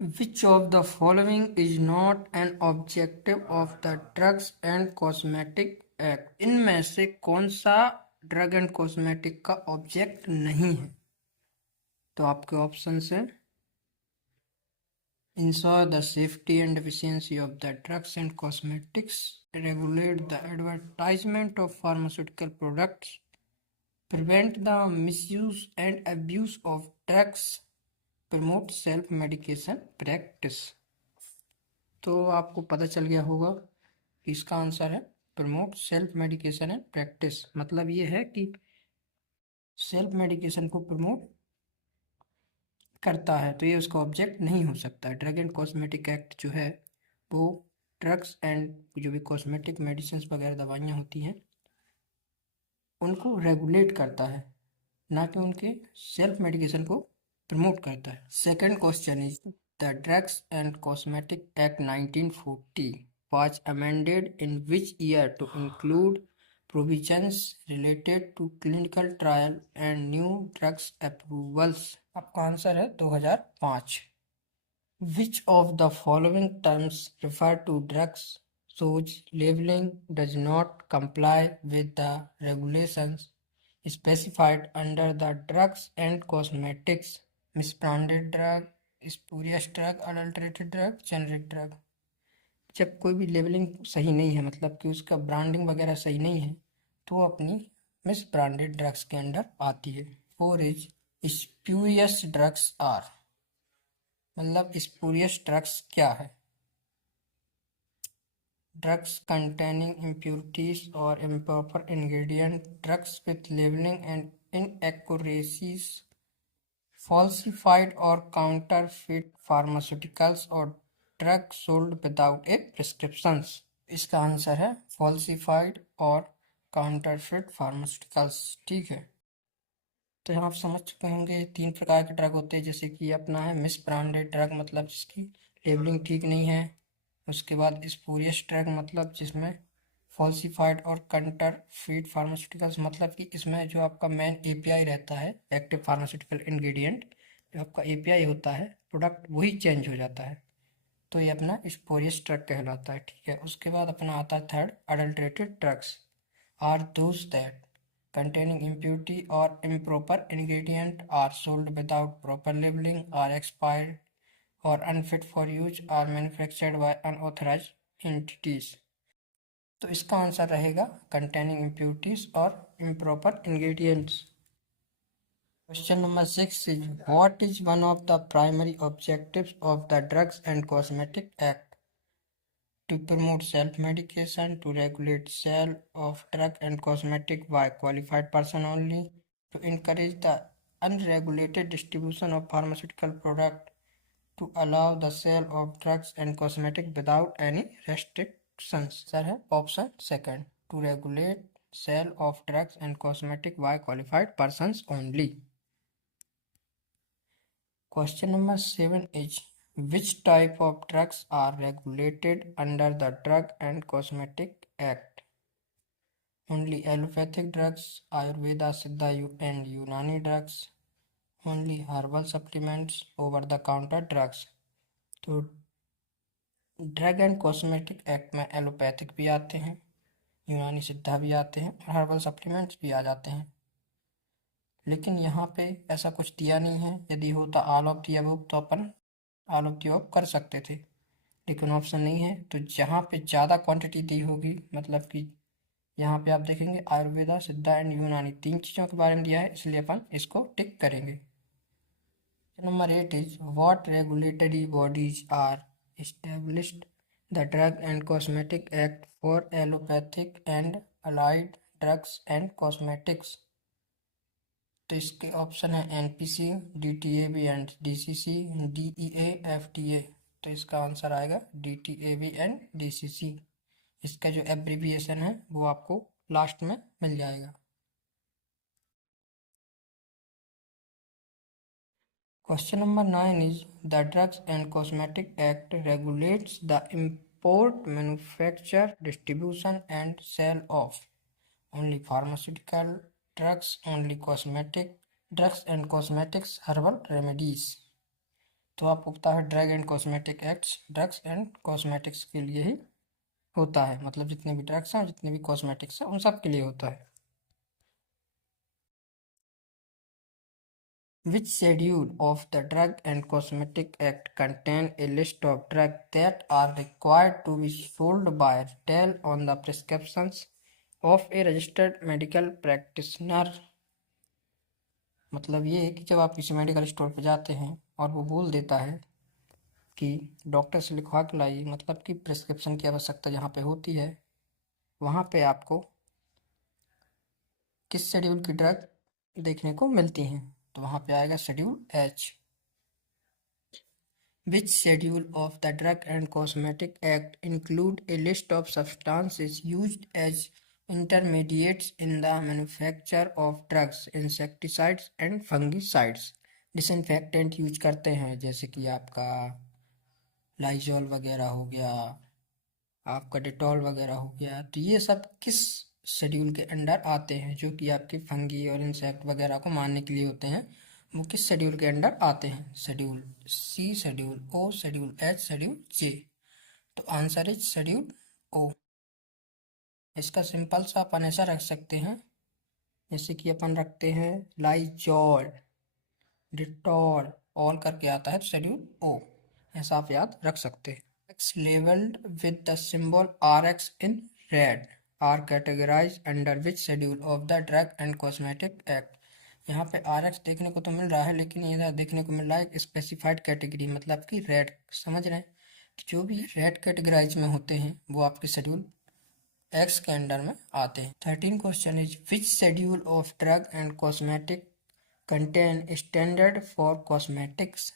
Which of the following is not an objective of the Drugs and Cosmetic Act? इनमें से कौन सा drug and cosmetic का object नहीं है? तो आपके ऑप्शन है ensure the safety and efficiency of the drugs and cosmetics, regulate the advertisement of pharmaceutical products, prevent the misuse and abuse of drugs, promote self medication practice. तो आपको पता चल गया होगा कि इसका आंसर है promote self medication and practice. मतलब ये है कि सेल्फ मेडिकेशन को प्रमोट करता है, तो ये उसका ऑब्जेक्ट नहीं हो सकता। ड्रग एंड कॉस्मेटिक एक्ट जो है वो ड्रग्स एंड जो भी कॉस्मेटिक मेडिसिन वगैरह दवाइयाँ होती हैं उनको रेगुलेट करता है, ना कि उनके सेल्फ मेडिकेशन को प्रमोट करता है। Second question is the drugs and cosmetic act 1940 was amended in which year to include provisions related to clinical trial and new drugs approvals? आपका आंसर है 2005। Which of the following terms refer to drugs whose labeling does not comply with the regulations specified under the drugs and cosmetics? Misbranded drug, spurious drug, adulterated drug, generic drug। जब कोई भी labelling सही नहीं है, मतलब कि उसका branding वगैरह सही नहीं है, तो अपनी मिस ब्रांडेड ड्रग्स के अंडर आती है। Four is spurious drugs are, मतलब स्प्यूरियस ड्रग्स क्या है? Drugs containing impurities or improper ingredient, drugs with labeling and inaccuracies, falsified or counterfeit pharmaceuticals or drugs sold without a prescription। इसका answer है falsified और counterfeit pharmaceuticals। ठीक है, तो यहाँ आप समझ चुके होंगे तीन प्रकार के ड्रग होते हैं, जैसे कि अपना है मिस ब्रांडेड ड्रग, मतलब जिसकी लेबलिंग ठीक नहीं है। उसके बाद स्पूरियस ड्रग, मतलब जिसमें फॉल्सिफाइड और कंटरफीट फार्मास्यूटिकल्स, मतलब कि इसमें जो आपका मेन एपीआई रहता है, एक्टिव फार्मास्यूटिकल इंग्रेडिएंट, जो आपका एपीआई होता है प्रोडक्ट, वही चेंज हो जाता है, तो ये अपना स्पूरियस ड्रग कहलाता है। ठीक है, उसके बाद अपना आता है third adulterated drugs are those that containing impurity or improper ingredient are sold without proper labeling, are expired or unfit for use, are manufactured by unauthorized entities। तो इसका आंसर रहेगा containing impurities और improper ingredients। Question number 6 is what is one of the primary objectives of the Drugs and Cosmetic Act? To promote self-medication, to regulate sale of drug and cosmetic by qualified person only, to encourage the unregulated distribution of pharmaceutical product, to allow the sale of drugs and cosmetic without any restrictions। Sir है option second, to regulate sale of drugs and cosmetic by qualified persons only। Question number 7 is which type of drugs are regulated under the Drug and Cosmetic Act? Only allopathic drugs, Ayurveda, Siddha and Unani drugs, only herbal supplements, over the counter drugs। तो drug and cosmetic act में allopathic भी आते हैं, यूनानी सिद्धा भी आते हैं और हर्बल सप्लीमेंट्स भी आ जाते हैं, लेकिन यहाँ पे ऐसा कुछ दिया नहीं है। यदि होता ऑल ऑफ दी अबव तो अपन ऑल ऑफ दी अबव कर सकते थे, लेकिन ऑप्शन नहीं है। तो जहाँ पे ज़्यादा क्वांटिटी दी होगी, मतलब कि यहाँ पे आप देखेंगे आयुर्वेदा, सिद्धा एंड यूनानी, तीन चीज़ों के बारे में दिया है, इसलिए अपन इसको टिक करेंगे। Number 8 is what regulatory bodies are established the drug and cosmetic act for allopathic and allied drugs and cosmetics. तो इसके ऑप्शन है NPC, DTAB and DCC, DEA, FDA. तो इसका आंसर आएगा डीटीएबी एंड डीसीसी। इसका जो एब्रीविएशन है वो आपको लास्ट में मिल जाएगा। Question number 9 is the drugs and cosmetic act regulates the import, manufacture, distribution and sale of only pharmaceutical drugs, only cosmetic drugs and cosmetics, herbal remedies। तो आपको पता है drug and cosmetic acts drugs and cosmetics के लिए ही होता है, मतलब जितने भी ड्रग्स हैं जितने भी कॉस्मेटिक्स हैं उन सब के लिए होता है। Which schedule of the Drug and Cosmetic Act contain a list of drugs that are required to be sold by retail on the prescriptions of a registered medical practitioner? मतलब ये है कि जब आप किसी मेडिकल स्टोर पर जाते हैं और वो बोल देता है कि डॉक्टर से लिखवा के लाइए, मतलब कि प्रिस्क्रिप्शन की आवश्यकता जहाँ पे होती है वहाँ पे आपको किस शेड्यूल की ड्रग देखने को मिलती हैं, तो वहाँ पे आएगा schedule H. Which schedule of the Drug and Cosmetic Act include a list of substances used as intermediates in the manufacture of drugs, insecticides and fungicides? Disinfectant use करते हैं जैसे कि आपका लाइजॉल वगैरह हो गया, आपका डिटॉल वगैरह हो गया, तो ये सब किस शेड्यूल के अंडर आते हैं जो कि आपके फंगी और इंसेक्ट वगैरह को मारने के लिए होते हैं, वो किस शेड्यूल के अंडर आते हैं? शेड्यूल सी, शेड्यूल ओ, शेड्यूल एच, शेड्यूल जे। तो आंसर इज शेड्यूल ओ। इसका सिंपल सा अपन ऐसा रख सकते हैं जैसे कि अपन रखते हैं लाइजॉल, डिटॉल, ऑल करके आता है तो शेड्यूल ओ, ऐसा आप याद रख सकते हैं। Drugs labeled with the symbol RX in red are categorized under which schedule of the Drug and Cosmetic Act? यहाँ पे RX देखने को तो मिल रहा है लेकिन इधर देखने को मिल रहा है स्पेसिफाइड कैटेगरी, मतलब कि रेड। समझ रहे हैं कि जो भी रेड कैटेगराइज में होते हैं वो आपके शेड्यूल एक्स के अंडर में आते हैं। 13 question is which schedule of drug and cosmetic contain standard for cosmetics?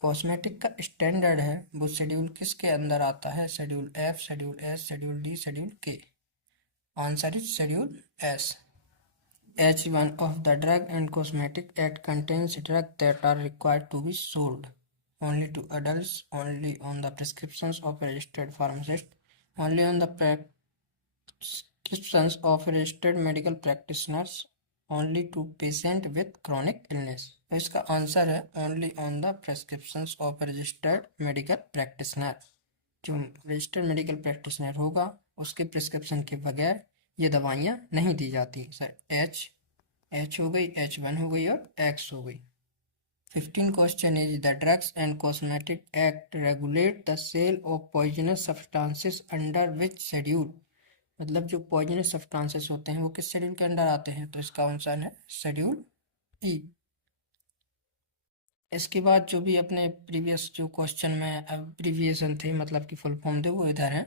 Cosmetic का स्टैंडर्ड है वो शेड्यूल किसके अंदर आता है? Schedule F, schedule S, schedule D, schedule K. Answer is schedule S. H1 of the Drug and Cosmetic Act contains drugs that are required to be sold only to adults, only on the prescriptions of a registered pharmacist, only on the prescriptions of registered medical practitioners, only to patient with chronic illness। इसका answer है only on the prescriptions of a registered medical practitioner। जो registered medical practitioner होगा उसके prescription के बगैर ये दवाइयाँ नहीं दी जाती। सर एच हो गई, H1 हो गई और एक्स हो गई। 15 question is the drugs and cosmetic act regulate the sale of poisonous substances under which schedule? मतलब जो पॉइजनस सब्सटेंसेस होते हैं वो किस शेड्यूल के अंडर आते हैं? तो इसका आंसर है शेड्यूल ई। इसके बाद जो भी अपने प्रीवियस जो क्वेश्चन में एब्रीविएशन थे, मतलब कि फुल फॉर्म थे, वो इधर है।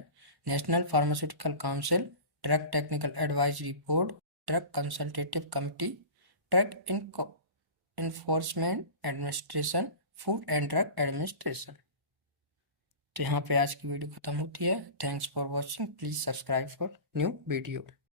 National pharmaceutical council, drug technical advisory board, drug consultative committee, drug enforcement administration, food and drug administration. तो यहाँ पे आज की वीडियो खत्म होती है। Thanks for watching, please subscribe for new video.